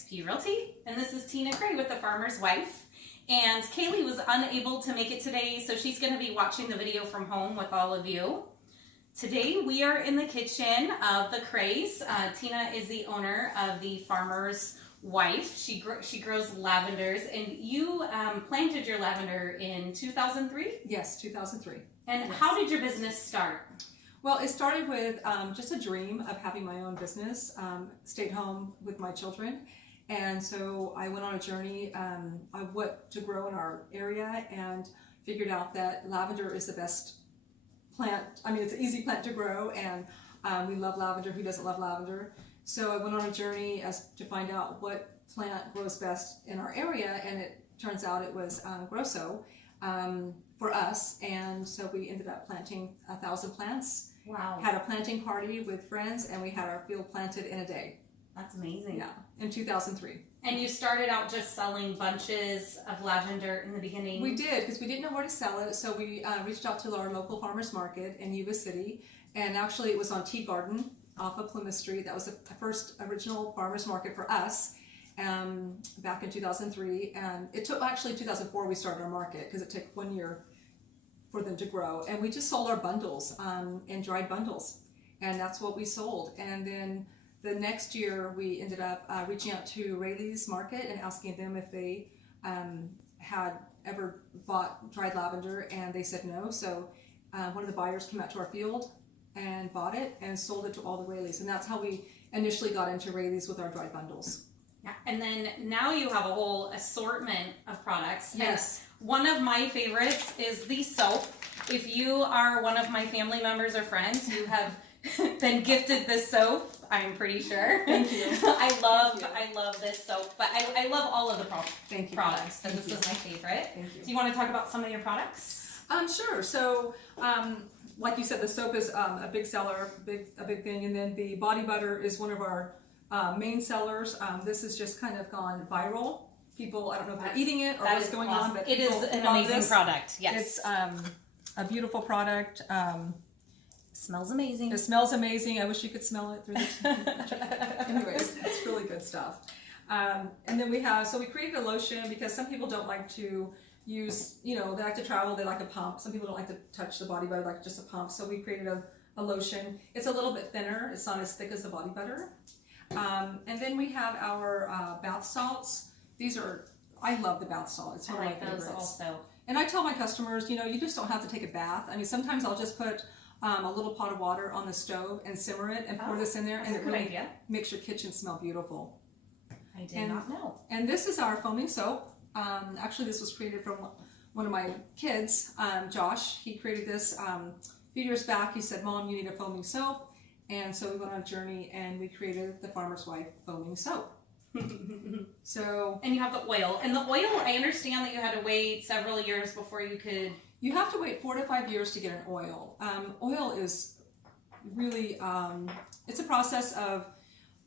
eXp Realty, and this is Tina Gray with The Farmer's Wife. And Kaylee was unable to make it today, so she's going to be watching the video from home with all of you. Today we are in the kitchen of the Crays. Tina is the owner of The Farmer's Wife. She grows lavenders, and you planted your lavender in 2003? Yes, 2003. And yes. How did your business start? Well, it started with just a dream of having my own business, stayed home with my children. And so I went on a journey of what to grow in our area and figured out that lavender is the best plant. I mean, it's an easy plant to grow, and we love lavender. Who doesn't love lavender? So I went on a journey to find out what plant grows best in our area, and it turns out it was Grosso for us. And so we ended up planting 1,000 plants. Wow. Had a planting party with friends, and we had our field planted in a day. That's amazing. Yeah, in 2003. And you started out just selling bunches of lavender in the beginning? We did, because we didn't know where to sell it, so we reached out to our local farmers market in Yuba City, and actually it was on Tea Garden off of Plymouth Street. That was the first original farmers market for us back in 2003, and it took actually 2004 we started our market, because it took 1 year for them to grow, and we just sold our bundles in dried bundles, and that's what we sold. And then the next year we ended up reaching out to Rayleigh's Market and asking them if they had ever bought dried lavender, and they said no. So one of the buyers came out to our field and bought it and sold it to all the Rayleighs, and that's how we initially got into Rayleigh's with our dried bundles. Yeah. And then now you have a whole assortment of products. Yes. And one of my favorites is the soap. If you are one of my family members or friends, you have been gifted this soap, I'm pretty sure. Thank you. I love this soap, but I love all of the products. So this is my favorite. Thank you. Do you want to talk about some of your products? Sure. So, like you said, the soap is a big seller, a big thing, and then the body butter is one of our main sellers. This has just kind of gone viral. People, I don't know if they're eating it or what's going on, but it is an amazing product. Yes, it's a beautiful product. Smells amazing. It smells amazing. I wish you could smell it through the anyways, it's really good stuff. And then we created a lotion because some people don't like to use, they like to travel, they like a pump. Some people don't like to touch the body butter, like just a pump. So we created a lotion. It's a little bit thinner. It's not as thick as the body butter. And then we have our bath salts. I love the bath salt. It's one of my favorites. Also. And I tell my customers, you just don't have to take a bath. I mean, sometimes I'll just put a little pot of water on the stove and simmer it and pour this in there, and it really makes your kitchen smell beautiful. I did not know. And this is our foaming soap. Actually, this was created from one of my kids, Josh. He created this a few years back. He said, "Mom, you need a foaming soap." And so we went on a journey and we created the Farmer's Wife foaming soap. So, and you have the oil. And the oil, I understand that you had to wait several years before you could... You have to wait 4 to 5 years to get an oil. Oil is really, it's a process of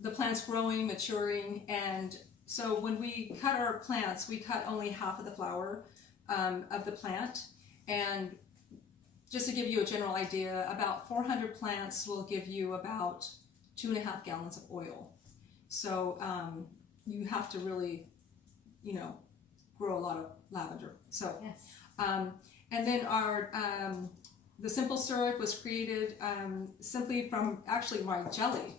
the plants growing, maturing, and so when we cut our plants, we cut only half of the flower of the plant. And just to give you a general idea, about 400 plants will give you about 2.5 gallons of oil. So you have to really, grow a lot of lavender. So, yes. And then the simple syrup was created simply from actually my jelly.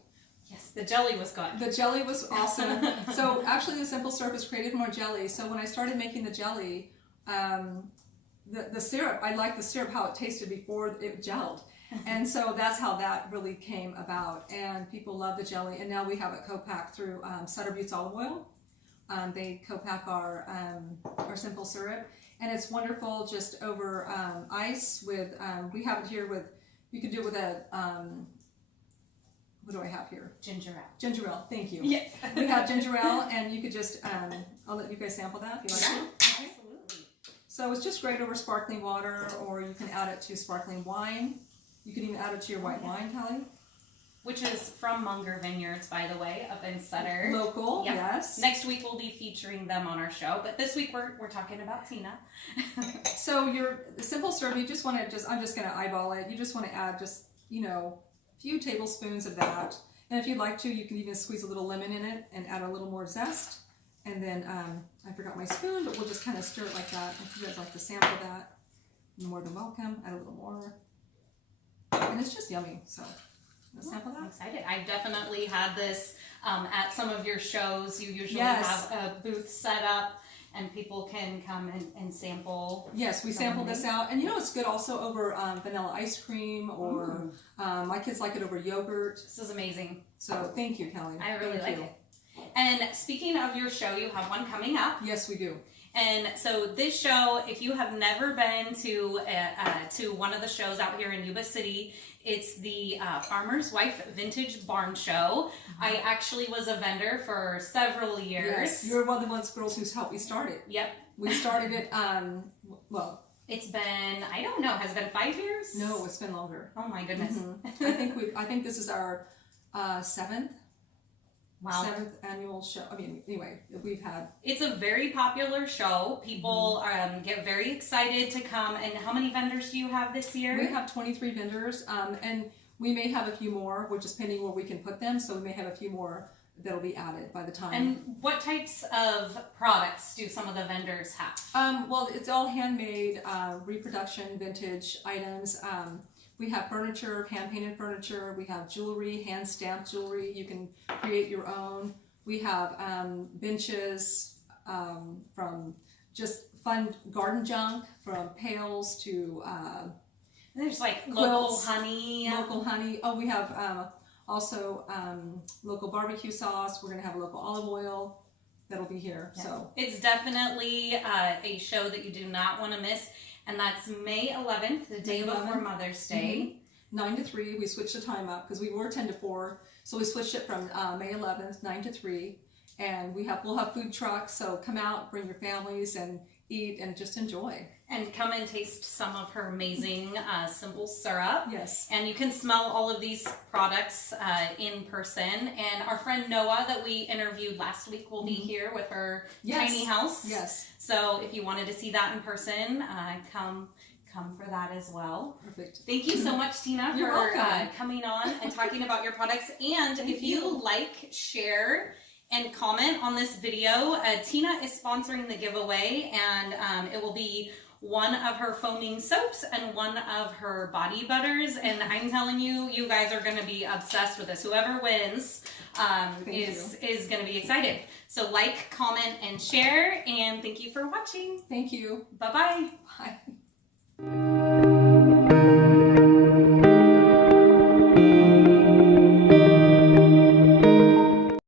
Yes, the jelly was good. The jelly was awesome. So actually the simple syrup was created from our jelly. So when I started making the jelly, the syrup, I liked the syrup, how it tasted before it gelled. And so that's how that really came about. And people love the jelly. And now we have it co-packed through Sutter Buttes Olive Oil. They co-pack our simple syrup. And it's wonderful just over ice with, we have it here with, you could do it with a, what do I have here? Ginger ale. Ginger ale, thank you. Yes. We have ginger ale, and you could just, I'll let you guys sample that if you like to. Absolutely. So it's just great over sparkling water, or you can add it to sparkling wine. You can even add it to your white wine, Kelly. Which is from Munger Vineyards, by the way, up in Sutter. Local, yes. Next week we'll be featuring them on our show, but this week we're talking about Tina. So your simple syrup, you just want to I'm just going to eyeball it. You just want to add just, a few tablespoons of that. And if you'd like to, you can even squeeze a little lemon in it and add a little more zest. And then I forgot my spoon, but we'll just kind of stir it like that. If you guys like to sample that, you're more than welcome. Add a little more. And it's just yummy, so let's sample I'm that. excited. I've definitely had this at some of your shows. You usually Yes. have a booth set up and people can come and sample. Yes, we sampled this out. And you know, it's good also over vanilla ice cream, or my kids like it over yogurt. This is amazing. So thank you, Kelly. I really Thank like you. it. And speaking of your show, you have one coming up. Yes, we do. And so this show, if you have never been to one of the shows out here in Yuba City, it's the Farmer's Wife Vintage Barn Show. I actually was a vendor for several years. Yes, you're one of the girls who's helped me start it. Yep. We started it, well, It's been, I don't know, has it been 5 years? no, it's been longer. Oh my goodness. I think this is our seventh Wow. annual show. I mean, anyway, we've had. It's a very popular show. People get very excited to come. And how many vendors do you have this year? We have 23 vendors, and we may have a few more. We're just pending where we can put them, so we may have a few more that'll be added by the time. And what types of products do some of the vendors have? Well, it's all handmade, reproduction, vintage items. We have furniture, hand-painted furniture. We have jewelry, hand-stamped jewelry. You can create your own. We have benches from just fun garden junk, from pails to There's like quilts, local honey. local honey. Oh, we have also local barbecue sauce. We're going to have local olive oil that'll be here. Yeah. So It's definitely a show that you do not want to miss. And that's May 11th, the day May 11th. before Mother's Day. 9 to 3, we switched the time up because we were 10 to 4. So we switched it from May 11th, 9 to 3. And we'll have food trucks. So come out, bring your families and eat and just enjoy. And come and taste some of her amazing simple syrup. Yes. And you can smell all of these products in person. And our friend Noah that we interviewed last week will be here with her Yes. tiny house. Yes. So if you wanted to see that in person, come for that as well. Perfect. Thank you so much, Tina, You're for welcome. coming on and talking about your products. And Thank if you you. like, share, and comment on this video, Tina is sponsoring the giveaway, and it will be one of her foaming soaps and one of her body butters. And I'm telling you, you guys are going to be obsessed with this. Whoever wins is going to be excited. So like, comment, and share. And thank you for watching. Thank you. Bye-bye. Bye.